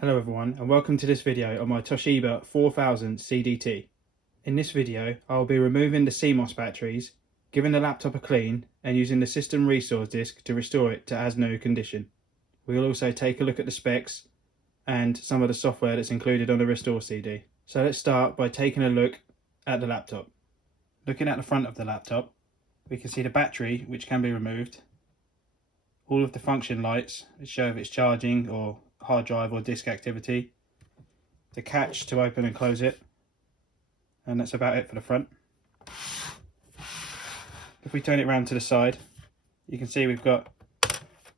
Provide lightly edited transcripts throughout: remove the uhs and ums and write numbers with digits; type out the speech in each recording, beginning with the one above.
Hello everyone and welcome to this video on my Toshiba 4000 CDT. In this video I will be removing the CMOS batteries, giving the laptop a clean and using the system resource disk to restore it to as new condition. We will also take a look at the specs and some of the software that's included on the restore CD. So let's start by taking a look at the laptop. Looking at the front of the laptop, we can see the battery which can be removed, all of the function lights which show if it's charging or hard drive or disk activity, the catch to open and close it, and that's about it for the front. If we turn it around to the side, you can see we've got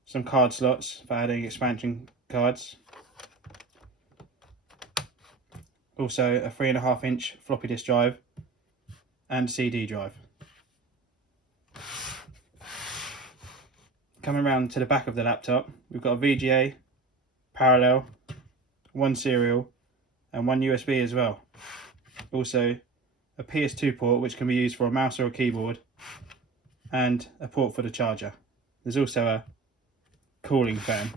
some card slots for adding expansion cards, also a 3.5-inch floppy disk drive and CD drive. Coming around to the back of the laptop, we've got a VGA, parallel, one serial and one USB as well. Also a PS2 port which can be used for a mouse or a keyboard, and a port for the charger. There's also a cooling fan.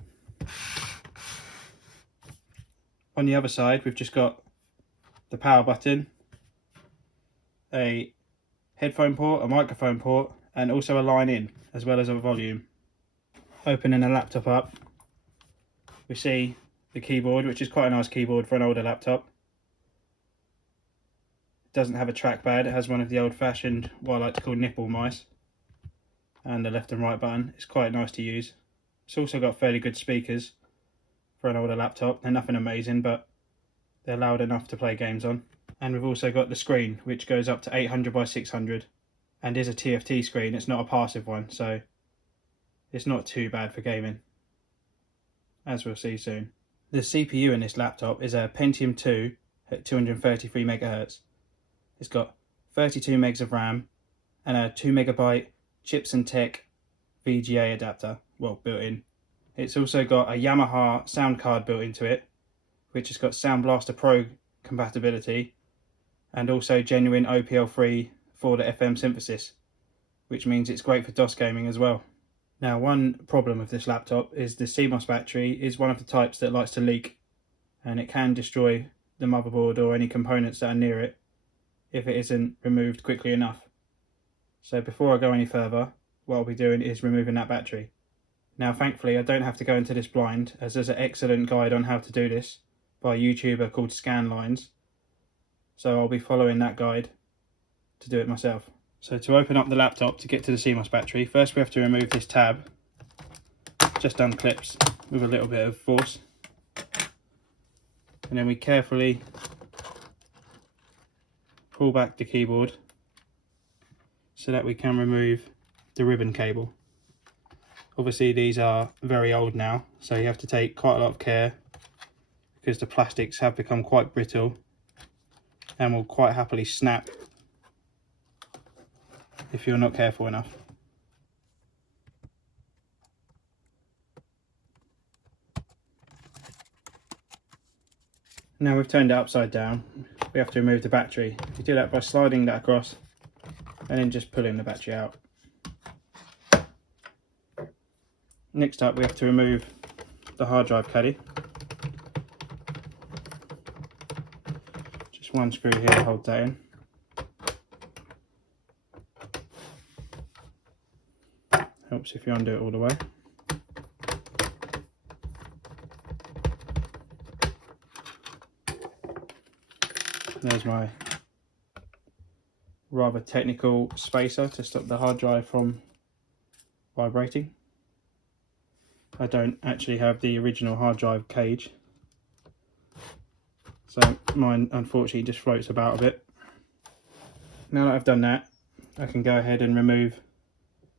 On the other side we've just got the power button, a headphone port, a microphone port and also a line in as well as a volume. Opening the laptop up, we see the keyboard, which is quite a nice keyboard for an older laptop. It doesn't have a trackpad, it has one of the old-fashioned, what I like to call nipple mice, and the left and right button. It's quite nice to use. It's also got fairly good speakers for an older laptop. They're nothing amazing, but they're loud enough to play games on. And we've also got the screen, which goes up to 800 by 600 and is a TFT screen. It's not a passive one, so it's not too bad for gaming, as we'll see soon. The CPU in this laptop is a Pentium 2 at 233 MHz. It's got 32 megs of RAM and a 2 MB Chips and Tech VGA adapter, well, built in. It's also got a Yamaha sound card built into it, which has got Sound Blaster Pro compatibility and also genuine OPL3 for the FM synthesis, which means it's great for DOS gaming as well. Now, one problem with this laptop is the CMOS battery is one of the types that likes to leak, and it can destroy the motherboard or any components that are near it if it isn't removed quickly enough. So before I go any further, what I'll be doing is removing that battery. Now thankfully I don't have to go into this blind, as there's an excellent guide on how to do this by a YouTuber called Scanlines, so I'll be following that guide to do it myself. So to open up the laptop to get to the CMOS battery, first we have to remove this tab. Just unclips with a little bit of force. And then we carefully pull back the keyboard so that we can remove the ribbon cable. Obviously these are very old now, so you have to take quite a lot of care because the plastics have become quite brittle and will quite happily snap if you're not careful enough. Now we've turned it upside down, we have to remove the battery. You do that by sliding that across and then just pulling the battery out. Next up we have to remove the hard drive caddy. Just one screw here to hold that in. Helps if you undo it all the way. There's my rather technical spacer to stop the hard drive from vibrating. I don't actually have the original hard drive cage, so mine unfortunately just floats about a bit. Now that I've done that, I can go ahead and remove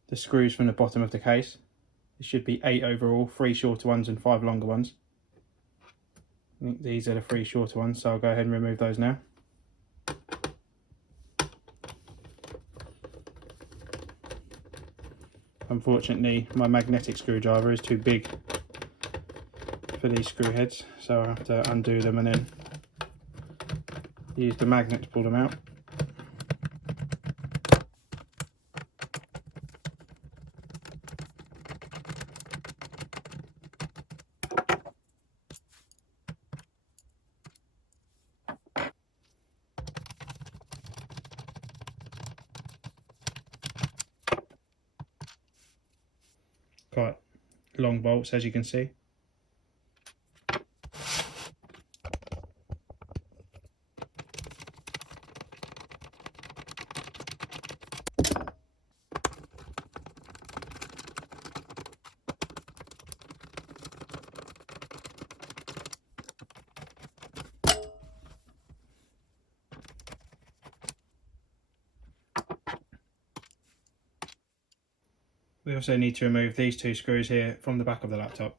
the screws from the bottom of the case. There should be 8 overall, 3 shorter ones and 5 longer ones. I think these are the 3 shorter ones, so I'll go ahead and remove those now. Unfortunately my magnetic screwdriver is too big for these screw heads, so I have to undo them and then use the magnet to pull them out. long bolts, as you can see. We also need to remove these two screws here from the back of the laptop.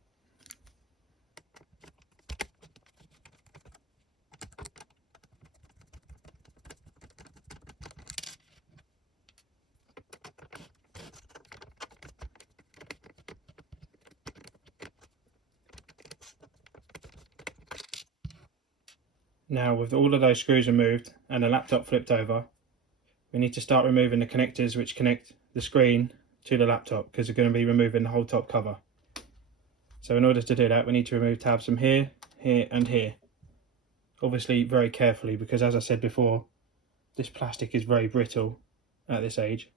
Now, with all of those screws removed and the laptop flipped over, we need to start removing the connectors which connect the screen to the laptop, because we're going to be removing the whole top cover. So in order to do that, we need to remove tabs from here, here and here. Obviously very carefully, because as I said before, this plastic is very brittle at this age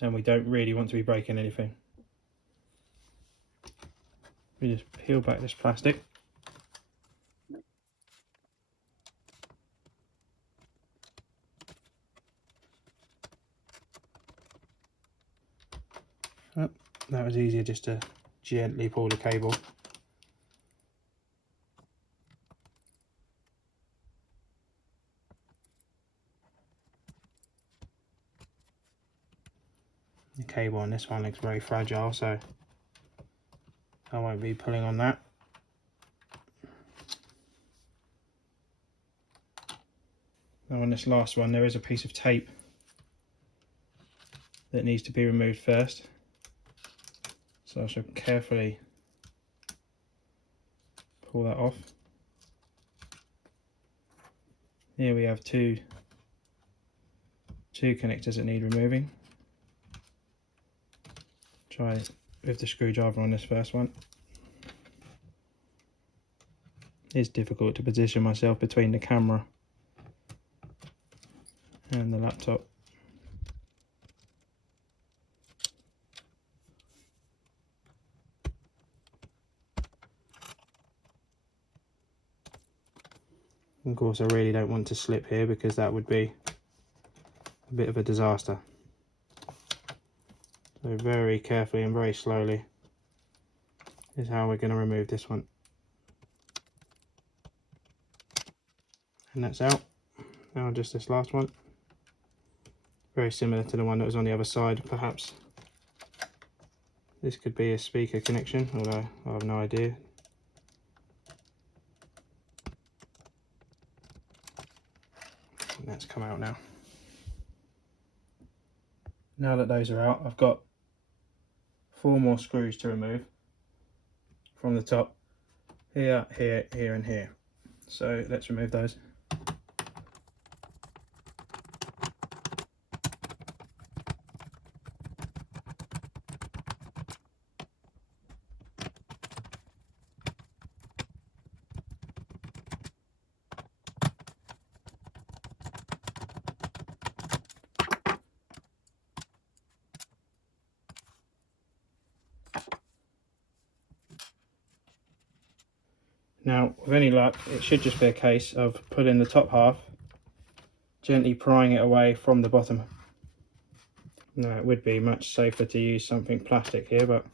and we don't really want to be breaking anything. We just peel back this plastic. Oh, that was easier just to gently pull the cable. The cable on this one looks very fragile, so I won't be pulling on that. Now on this last one, there is a piece of tape that needs to be removed first. So I shall carefully pull that off. Here we have two connectors that need removing. Try it with the screwdriver on this first one. It's difficult to position myself between the camera and the laptop. Of course, I really don't want to slip here, because that would be a bit of a disaster. So very carefully and very slowly is how we're going to remove this one. And that's out. Now just this last one. Very similar to the one that was on the other side. Perhaps this could be a speaker connection, although I have no idea. And that's come out now. Now that those are out, I've got 4 more screws to remove from the top. Here, here, here and here. So let's remove those. Now, with any luck, it should just be a case of pulling the top half, gently prying it away from the bottom. Now, it would be much safer to use something plastic here, but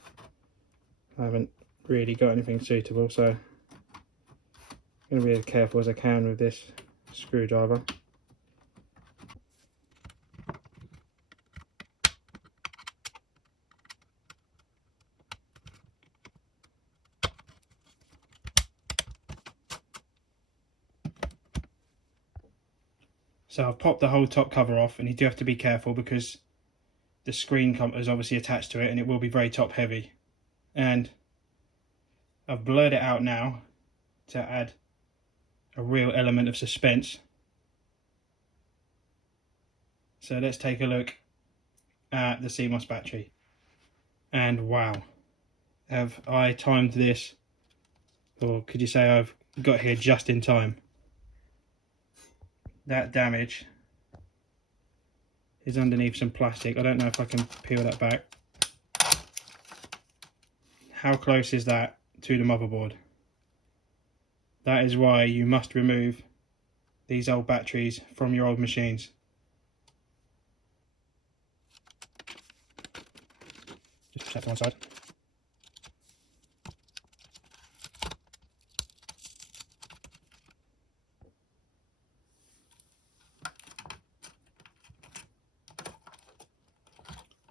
I haven't really got anything suitable, so I'm going to be as careful as I can with this screwdriver. So I've popped the whole top cover off, and you do have to be careful because the screen is obviously attached to it and it will be very top heavy. And I've blurred it out now to add a real element of suspense. So let's take a look at the CMOS battery. And wow, have I timed this, or could you say I've got here just in time? That damage is underneath some plastic. I don't know if I can peel that back. How close is that to the motherboard? That is why you must remove these old batteries from your old machines. Just push that to one side.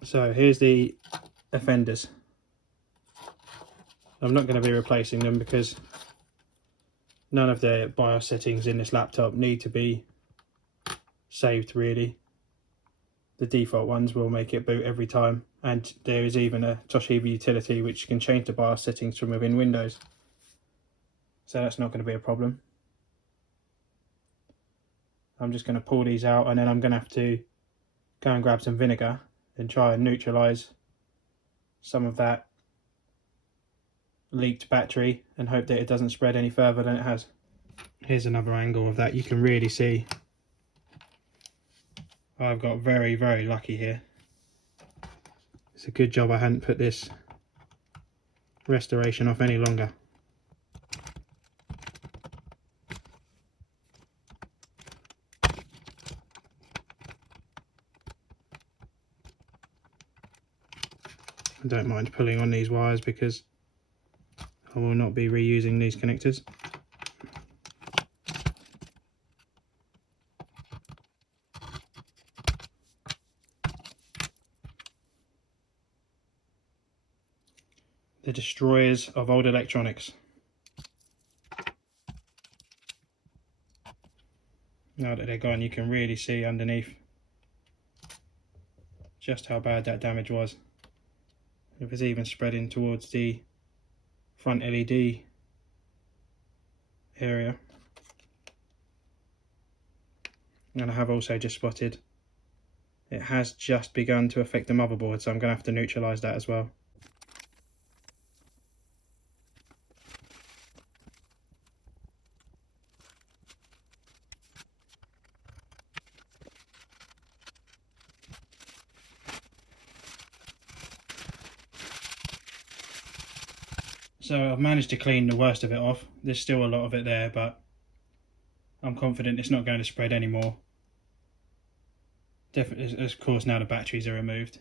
So here's the offenders. I'm not going to be replacing them because none of the BIOS settings in this laptop need to be saved really. The default ones will make it boot every time, and there is even a Toshiba utility which can change the BIOS settings from within Windows. So that's not going to be a problem. I'm just going to pull these out, and then I'm going to have to go and grab some vinegar and try and neutralise some of that leaked battery and hope that it doesn't spread any further than it has. Here's another angle of that. You can really see I've got very, very lucky here. It's a good job I hadn't put this restoration off any longer. I don't mind pulling on these wires because I will not be reusing these connectors. The destroyers of old electronics. Now that they're gone, you can really see underneath just how bad that damage was. It was even spreading towards the front LED area. And I have also just spotted it has just begun to affect the motherboard, so I'm going to have to neutralise that as well. So I've managed to clean the worst of it off. There's still a lot of it there, but I'm confident it's not going to spread anymore. Definitely, of course, now the batteries are removed.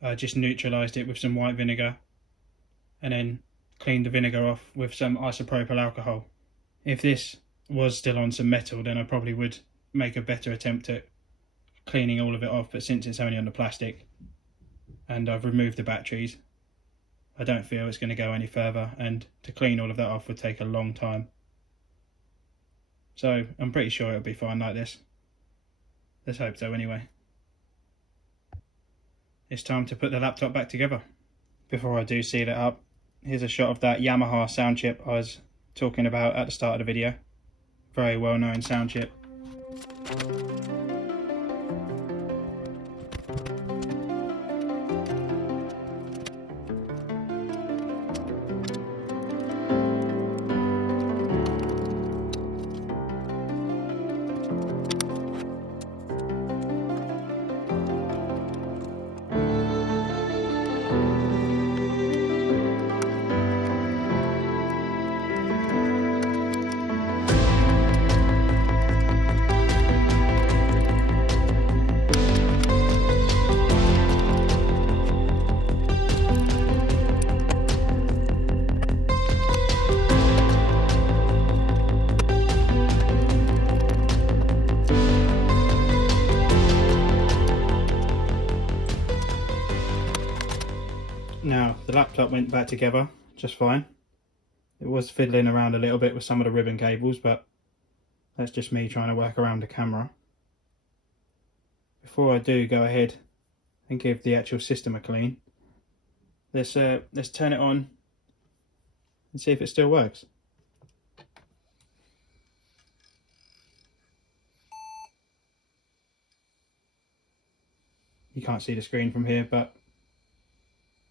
I just neutralised it with some white vinegar and then cleaned the vinegar off with some isopropyl alcohol. If this was still on some metal, then I probably would make a better attempt at cleaning all of it off, but since it's only on the plastic and I've removed the batteries, I don't feel it's going to go any further, and to clean all of that off would take a long time. So I'm pretty sure it'll be fine like this. Let's hope so anyway. It's time to put the laptop back together. Before I do seal it up, here's a shot of that Yamaha sound chip I was talking about at the start of the video. Very well known sound chip. Now, the laptop went back together just fine. It was fiddling around a little bit with some of the ribbon cables, but that's just me trying to work around the camera. Before I do go ahead and give the actual system a clean, let's turn it on and see if it still works. You can't see the screen from here, but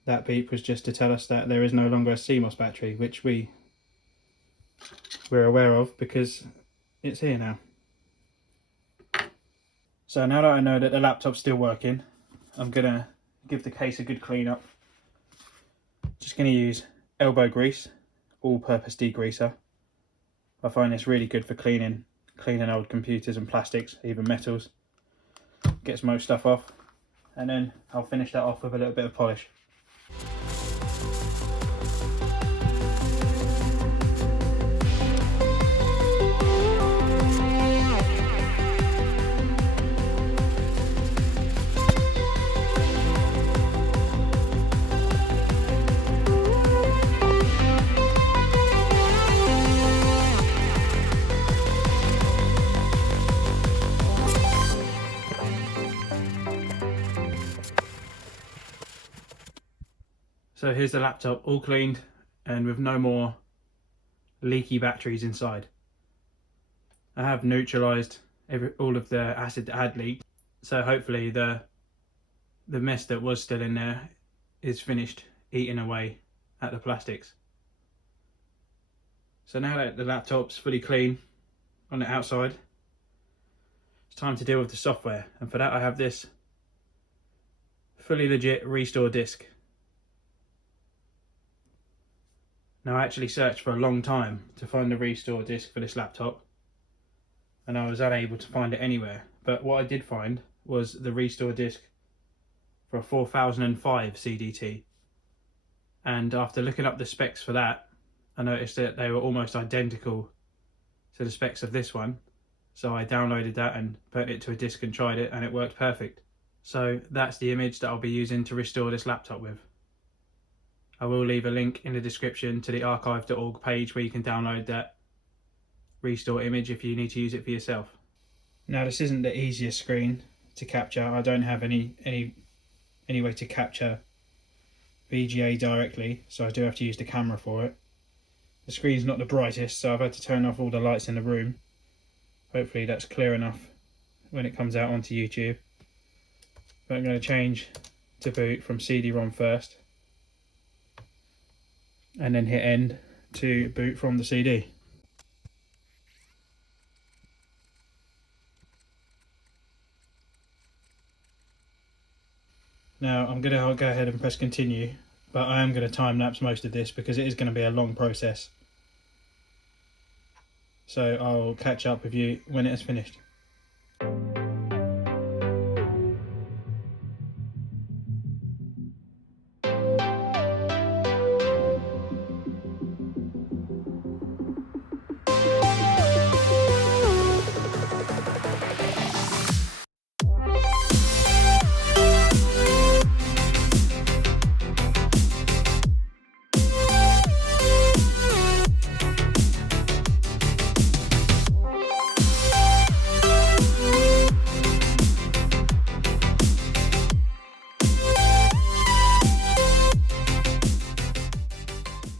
that beep was just to tell us that there is no longer a CMOS battery, which we're aware of because it's here now. So now that I know that the laptop's still working, I'm gonna give the case a good clean up. Just going to use elbow grease, all-purpose degreaser. I find this really good for cleaning old computers and plastics, even metals. Gets most stuff off, and then I'll finish that off with a little bit of polish. So here's the laptop all cleaned and with no more leaky batteries inside. I have neutralised all of the acid that had leaked, so hopefully the mess that was still in there is finished eating away at the plastics. So now that the laptop's fully clean on the outside, it's time to deal with the software, and for that I have this fully legit restore disk. Now I actually searched for a long time to find the restore disk for this laptop, and I was unable to find it anywhere, but what I did find was the restore disk for a 4005 CDT, and after looking up the specs for that, I noticed that they were almost identical to the specs of this one, so I downloaded that and put it to a disk and tried it, and it worked perfect. So that's the image that I'll be using to restore this laptop with. I will leave a link in the description to the archive.org page where you can download that restore image if you need to use it for yourself. Now this isn't the easiest screen to capture. I don't have any way to capture VGA directly, so I do have to use the camera for it. The screen's not the brightest, so I've had to turn off all the lights in the room. Hopefully that's clear enough when it comes out onto YouTube. But I'm going to change to boot from CD-ROM first, and then hit end to boot from the CD. Now I'm going to go ahead and press continue, but I am going to time lapse most of this because it is going to be a long process. So I'll catch up with you when it is finished.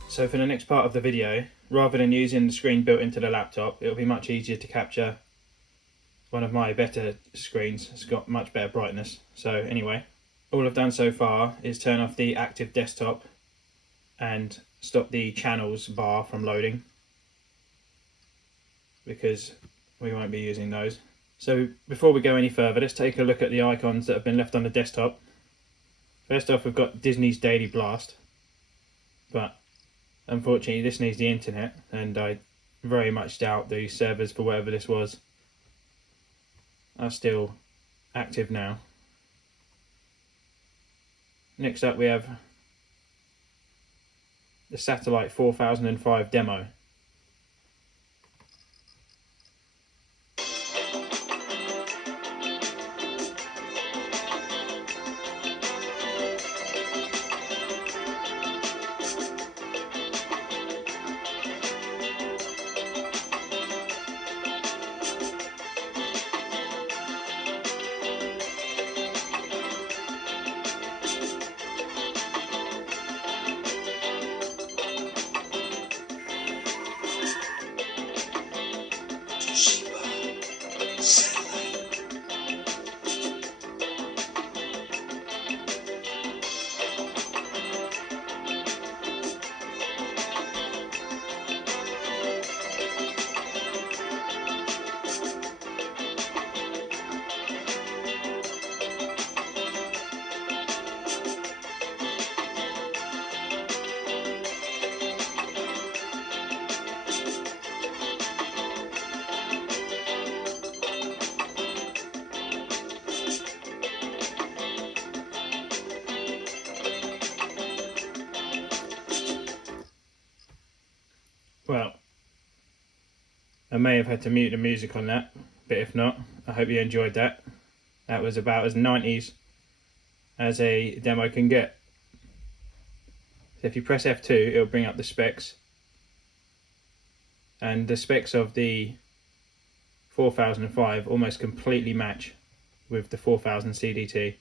So for the next part of the video, rather than using the screen built into the laptop, it'll be much easier to capture one of my better screens. It's got much better brightness. So anyway, all I've done so far is turn off the active desktop and stop the channels bar from loading, because we won't be using those. So before we go any further, let's take a look at the icons that have been left on the desktop. First off, we've got Disney's Daily Blast, but unfortunately this needs the internet, and I very much doubt the servers for whatever this was are still active now. Next up we have the Satellite 4005 demo. Well, I may have had to mute the music on that, but if not, I hope you enjoyed that. That was about as 90s as a demo can get. So if you press F2, it'll bring up the specs. And the specs of the 4005 almost completely match with the 4000 CDT.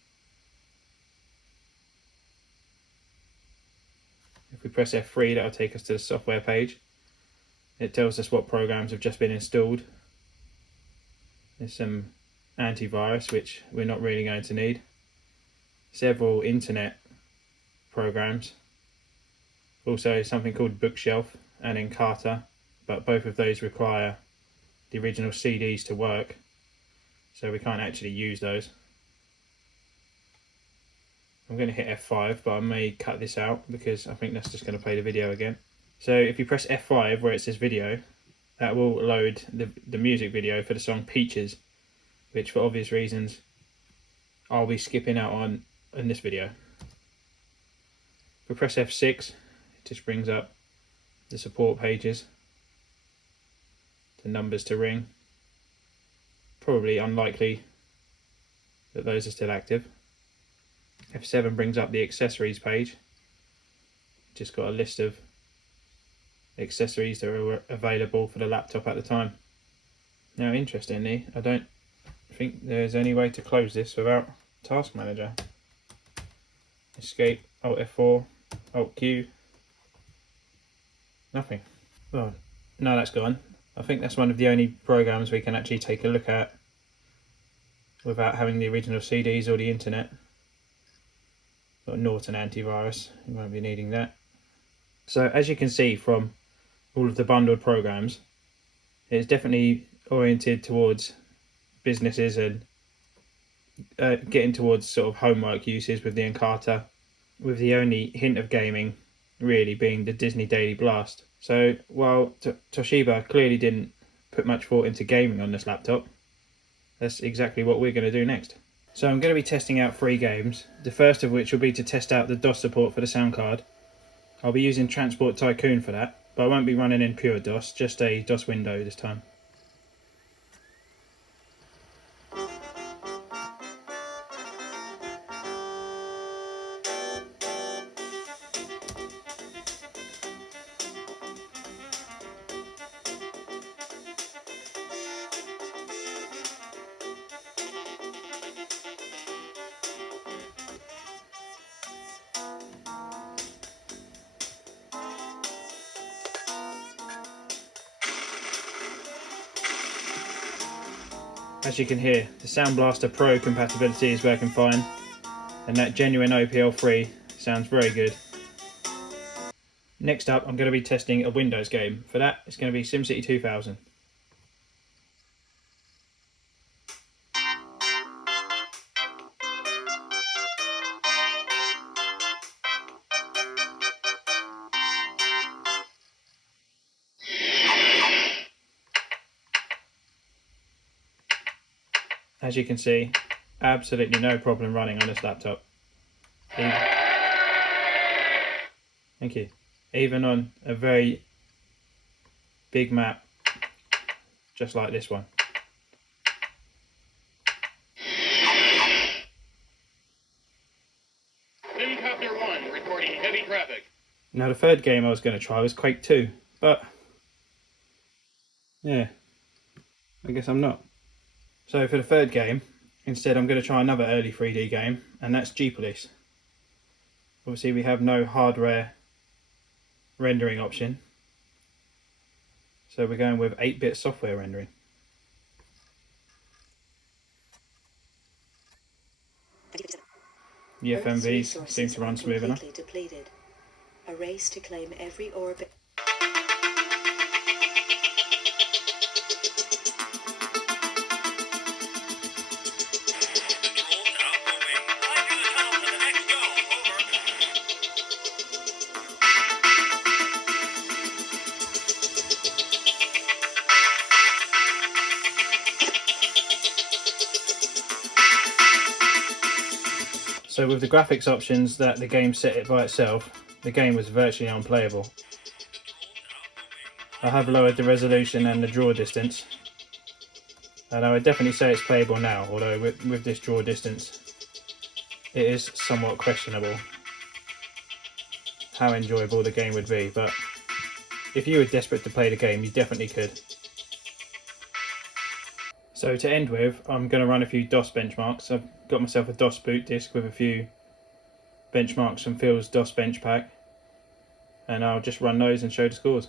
If we press F3, that'll take us to the software page. It tells us what programs have just been installed. There's some antivirus, which we're not really going to need. Several internet programs. Also something called Bookshelf and Encarta, but both of those require the original CDs to work, so we can't actually use those. I'm going to hit F5, but I may cut this out because I think that's just going to play the video again. So if you press F5 where it says video, that will load the music video for the song Peaches, which for obvious reasons I'll be skipping out on in this video. If we press F6, it just brings up the support pages, the numbers to ring. Probably unlikely that those are still active. F7 brings up the accessories page. Just got a list of accessories that are available for the laptop at the time. Now, interestingly, I don't think there's any way to close this without Task Manager. Escape, Alt F4, Alt Q. Nothing. Well, no, that's gone. I think that's one of the only programs we can actually take a look at without having the original CDs or the internet. Got Norton antivirus, you won't be needing that. So as you can see from all of the bundled programs, it's definitely oriented towards businesses and getting towards sort of homework uses with the Encarta, with the only hint of gaming really being the Disney Daily Blast. So while Toshiba clearly didn't put much thought into gaming on this laptop, that's exactly what we're going to do next. So I'm going to be testing out 3 games, the first of which will be to test out the DOS support for the sound card. I'll be using Transport Tycoon for that, but I won't be running in pure DOS, just a DOS window this time. As you can hear, the Sound Blaster Pro compatibility is working fine, and that genuine OPL3 sounds very good. Next up, I'm going to be testing a Windows game. For that, it's going to be SimCity 2000. As you can see, absolutely no problem running on this laptop. Thank you. Even on a very big map, just like this one. Helicopter 1 reporting heavy traffic. Now the third game I was going to try was Quake 2, but yeah, I guess I'm not. So for the third game, instead I'm going to try another early 3D game, and that's G-Police. Obviously we have no hardware rendering option, so we're going with 8-bit software rendering. The FMVs seem to run smooth enough. Depleted. A race to claim every orbit. So with the graphics options that the game set it by itself, the game was virtually unplayable. I have lowered the resolution and the draw distance, and I would definitely say it's playable now, although with this draw distance it is somewhat questionable how enjoyable the game would be, but if you were desperate to play the game, you definitely could. So to end with, I'm going to run a few DOS benchmarks. I've got myself a DOS boot disk with a few benchmarks from Phil's DOS bench pack, and I'll just run those and show the scores.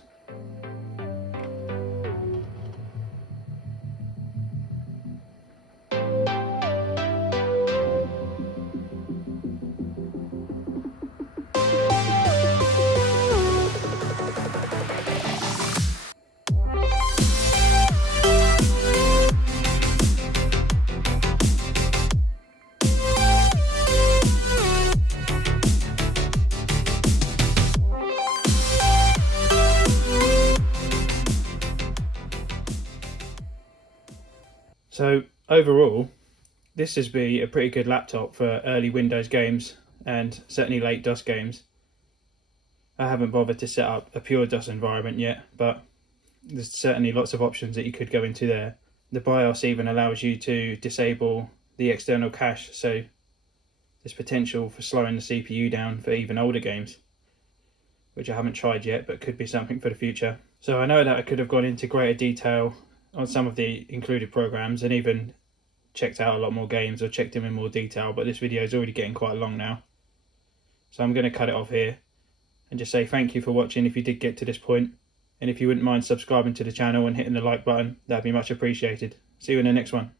So overall, this has been a pretty good laptop for early Windows games and certainly late DOS games. I haven't bothered to set up a pure DOS environment yet, but there's certainly lots of options that you could go into there. The BIOS even allows you to disable the external cache, so there's potential for slowing the CPU down for even older games, which I haven't tried yet, but could be something for the future. So I know that I could have gone into greater detail on some of the included programs and even checked out a lot more games or checked them in more detail, but this video is already getting quite long now. So I'm going to cut it off here and just say thank you for watching if you did get to this point, and if you wouldn't mind subscribing to the channel and hitting the like button, that'd be much appreciated. See you in the next one.